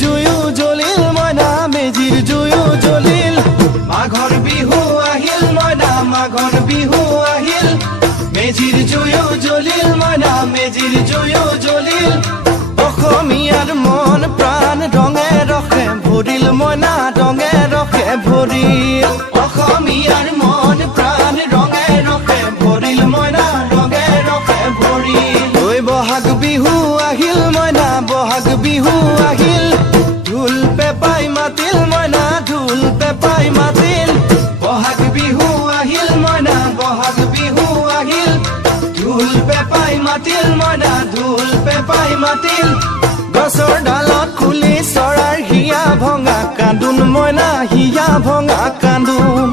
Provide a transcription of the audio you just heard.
জুয়ো জ্বলিল মইনা মেজিৰ জুয়ো জ্বলিল মাঘৰ বিহু আহিল মইনা মাঘৰ বিহু আহিল মেজিৰ জুয়ো জ্বলিল মইনা মেজিৰ জুয়ো জ্বলিল অসমীয়াৰ মন প্ৰাণ ৰঙে ৰখে ভৰিল মইনা ৰঙে ৰখে ভৰিল অসমীয়াৰ মন প্ৰাণ ৰঙে ৰখে ভৰিল মইনা ৰঙে ৰখে ভৰিল ঐ বহাগ বিহু আহিল মইনা বহাগ বিহু আহিল ঢোল পেপাই মাতিল মইনা ঢোল পেপাই মাতিল বহাগ বিহু আহিল মইনা বহাগ বিহু আহিল ঢোল পেপাই মাতিল মইনা ঢোল পেপাই মাতিল গছৰ ডালত খুলি চৰাইৰ হিয়া ভঙা কান্দোন মইনা হিয়া ভঙা কান্দোন